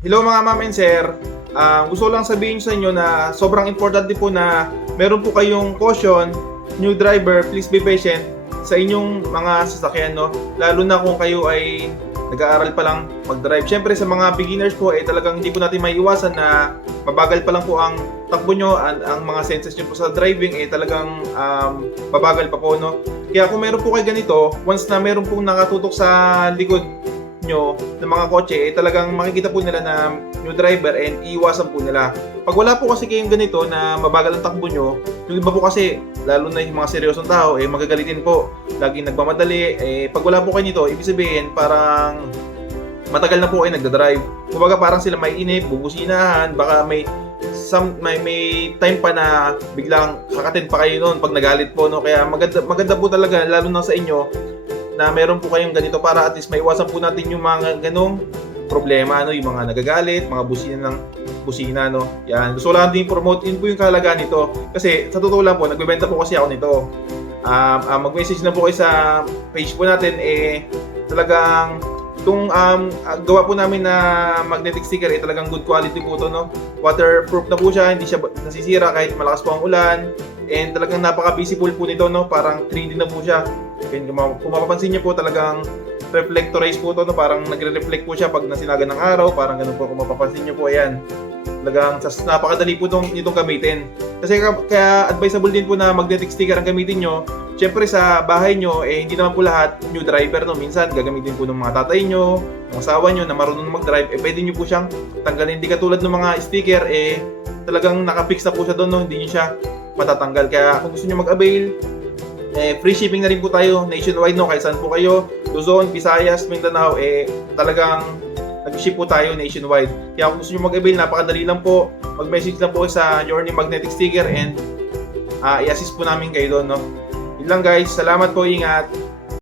Hello mga ma'am and sir. Gusto ko lang sabihin sa inyo na sobrang importante po na meron po kayong caution, new driver, please be patient sa inyong mga sasakyan, no? Lalo na kung kayo ay nag-aaral pa lang mag-drive. Siyempre sa mga beginners po talagang hindi po natin maiiwasan na mabagal pa lang po ang takbo nyo, ang mga senses nyo po sa driving talagang babagal pa po, no? Kaya kung meron po kayo ganito, once na meron pong nakatutok sa likod nyo ng mga kotse, talagang makikita po nila na new driver and iiwasan po nila. Pag wala po kasi kayong ganito na mabagal ang takbo nyo, yung iba po kasi, lalo na yung mga seryosong tao, magagalitin po, laging nagmamadali. Pag wala po kayo nito, ibig sabihin parang matagal na po kayo nagdadrive. Kumbaga parang sila may inip, bubusinahan, baka may time pa na biglang kakatin pa kayo noon pag nagalit po, no? Kaya maganda po talaga, lalo na sa inyo, na meron po kayong ganito para at least maiwasan po natin yung mga ganong problema, no? Yung mga nagagalit, mga busina, no? Yan. Gusto ko lang din promote in po yung kahalagaan nito. Kasi sa totoo lang po, nagbebenta po kasi ako nito. Mag-message na po kayo sa page po natin, talagang itong gawa po namin na magnetic sticker, talagang good quality po ito, no? Waterproof na po siya, hindi siya nasisira kahit malakas po ang ulan. And talagang napaka-visible po nito, no? Parang 3D na po siya. And kung mapapansin niyo po, talagang reflectorize po ito, no? Parang nagre-reflect po siya pag nasinagan ng araw, parang ganun po kung mapapansin niyo po, ayan. Talagang napakadali po itong gamitin. Kasi kaya advisable din po na magnetic sticker ang gamitin nyo. Siyempre sa bahay nyo, hindi naman po lahat new driver, no? Minsan gagamitin po ng mga tatay nyo, ng asawa nyo na marunong mag-drive, pwede nyo po siyang tanggalin. Hindi katulad ng mga sticker, talagang nakafix na po siya doon, no? Hindi nyo siya matatanggal. Kaya kung gusto nyo mag-avail, free shipping na rin po tayo nationwide, no? Kahit saan po kayo, Luzon, Visayas, Mindanao, talagang nag-ship po tayo nationwide. Kaya kung gusto nyo mag-avail, napakadali lang po. Mag-message lang po sa Journey Magnetic Sticker and i-assist po namin kayo doon, no? Yun lang guys, salamat po, ingat.